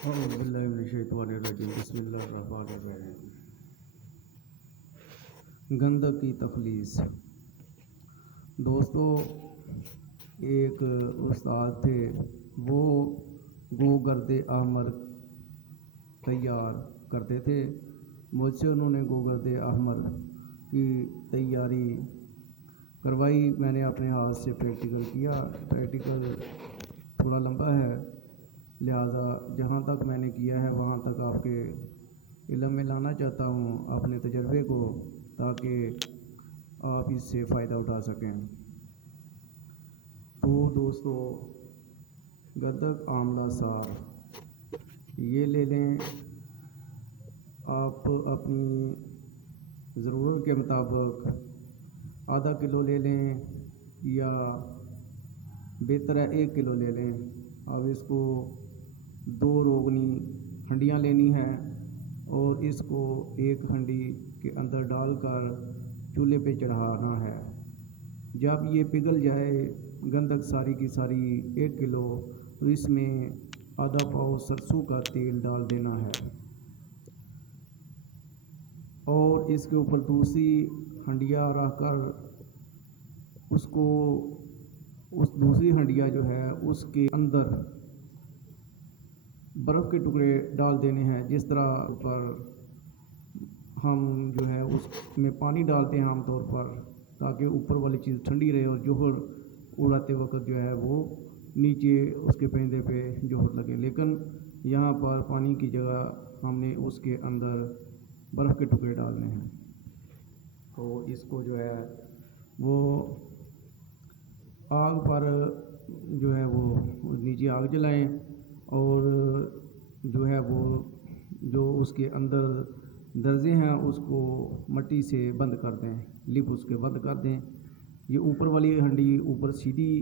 اعوذ باللہ من الشیطان الرجیم بسم اللہ الرحمن الرحیم۔ گندک کی تخلیص۔ دوستو، ایک استاد تھے، وہ گوگرد احمر تیار کرتے تھے۔ مجھ سے انہوں نے گوگرد احمر کی تیاری کروائی۔ میں نے اپنے ہاتھ سے پریکٹیکل کیا۔ پریکٹیکل تھوڑا لمبا ہے، لہٰذا جہاں تک میں نے کیا ہے وہاں تک آپ کے علم میں لانا چاہتا ہوں اپنے تجربے کو، تاکہ آپ اس سے فائدہ اٹھا سکیں۔ تو دوستو، گندک آملہ سار یہ لے لیں۔ آپ اپنی ضرورت کے مطابق آدھا کلو لے لیں یا بہتر ہے 1 کلو لے لیں۔ اب اس کو 2 روغنی ہنڈیاں لینی ہیں اور اس کو ایک ہنڈی کے اندر ڈال کر چولہے پہ چڑھانا ہے۔ جب یہ پگھل جائے گندک ساری کی ساری 1 کلو، تو اس میں آدھا پاؤ سرسوں کا تیل ڈال دینا ہے اور اس کے اوپر دوسری ہنڈیا رکھ کر اس دوسری ہنڈیا جو ہے اس کے اندر برف کے ٹکڑے ڈال دینے ہیں۔ جس طرح پر ہم جو ہے اس میں پانی ڈالتے ہیں عام طور پر، تاکہ اوپر والی چیز ٹھنڈی رہے اور جوہر اڑاتے وقت جو ہے وہ نیچے اس کے پیندے پہ جوہر لگے۔ لیکن یہاں پر پانی کی جگہ ہم نے اس کے اندر برف کے ٹکڑے ڈالنے ہیں۔ تو اس کو جو ہے وہ آگ پر جو ہے وہ نیچے آگ جلائیں اور جو ہے وہ جو اس کے اندر درزے ہیں اس کو مٹی سے بند کر دیں، لپ اس کے بند کر دیں۔ یہ اوپر والی ہنڈی اوپر سیدھی،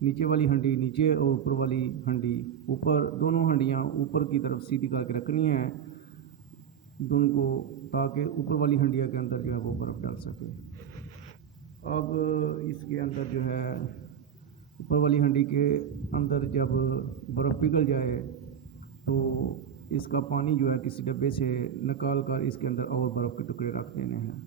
نیچے والی ہنڈی نیچے اور اوپر والی ہنڈی اوپر، دونوں ہنڈیاں اوپر کی طرف سیدھی کر کے رکھنی ہیں دونوں کو، تاکہ اوپر والی ہنڈیا کے اندر جو ہے وہ برف ڈال سکے۔ اب اس کے اندر جو ہے اوپر والی ہنڈی کے اندر جب برف پگھل جائے تو اس کا پانی جو ہے کسی ڈبے سے نکال کر اس کے اندر اور برف کے ٹکڑے رکھ دینے ہیں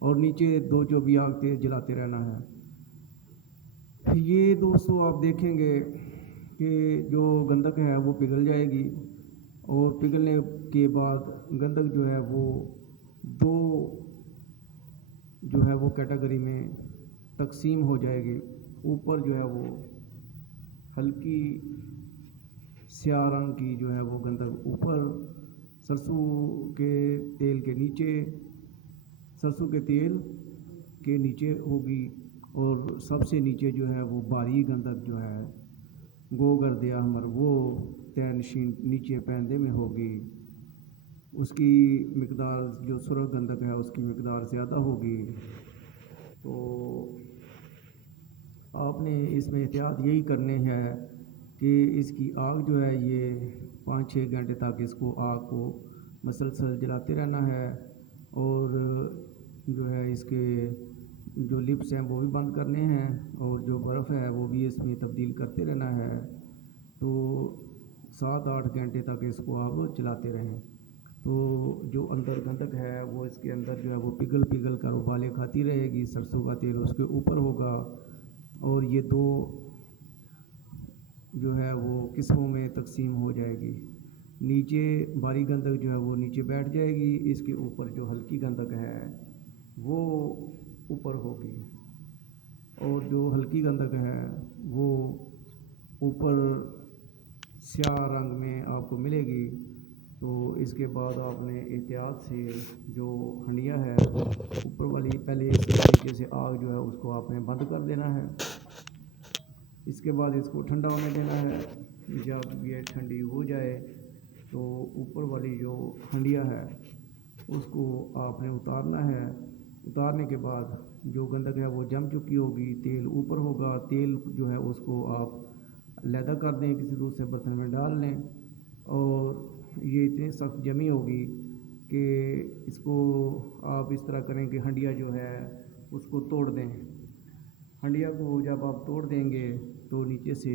اور نیچے 2 چوبی آگ تیز جلاتے رہنا ہے۔ یہ دوستو آپ دیکھیں گے کہ جو گندک ہے وہ پگھل جائے گی اور پگھلنے کے بعد گندک جو ہے وہ 2 جو ہے وہ کیٹیگری میں تقسیم ہو جائے گی۔ اوپر جو ہے وہ ہلکی سیاہ رنگ کی جو ہے وہ گندک اوپر، سرسوں کے تیل کے نیچے، سرسوں کے تیل کے نیچے ہوگی، اور سب سے نیچے جو ہے وہ باریک گندک جو ہے گوگرد احمر وہ طے نشین نیچے پیندے میں ہوگی۔ اس کی مقدار جو سرخ گندک ہے اس کی مقدار زیادہ ہوگی۔ تو آپ نے اس میں احتیاط یہی کرنے ہے کہ اس کی آگ جو ہے یہ 5-6 گھنٹے تک اس کو آگ کو مسلسل جلاتے رہنا ہے، اور جو ہے اس کے جو لپس ہیں وہ بھی بند کرنے ہیں اور جو برف ہے وہ بھی اس میں تبدیل کرتے رہنا ہے۔ تو 7-8 گھنٹے تک اس کو آپ چلاتے رہیں، تو جو اندر گندک ہے وہ اس کے اندر جو ہے وہ پگھل کر ابالے کھاتی رہے گی۔ سرسوں کا تیل اس کے اوپر ہوگا اور یہ 2 جو ہے وہ قسموں میں تقسیم ہو جائے گی۔ نیچے باری گندک جو ہے وہ نیچے بیٹھ جائے گی، اس کے اوپر جو ہلکی گندک ہے وہ اوپر ہوگی، اور جو ہلکی گندک ہے وہ اوپر سیاہ رنگ میں آپ کو ملے گی۔ تو اس کے بعد آپ نے احتیاط سے جو ہنڈیا ہے اوپر والی، پہلے اس کے نیچے سے آگ جو ہے اس کو آپ نے بند کر دینا ہے۔ اس کے بعد اس کو ٹھنڈا ہونے دینا ہے۔ جب یہ ٹھنڈی ہو جائے تو اوپر والی جو ہنڈیا ہے اس کو آپ نے اتارنا ہے۔ اتارنے کے بعد جو گندک ہے وہ جم چکی ہوگی، تیل اوپر ہوگا، تیل جو ہے اس کو آپ علیحدہ کر دیں، کسی دوسرے برتن میں ڈال لیں، اور یہ اتنی سخت جمی ہوگی کہ اس کو آپ اس طرح کریں کہ ہنڈیا جو ہے اس کو توڑ دیں۔ ہنڈیا کو جب آپ توڑ دیں گے تو نیچے سے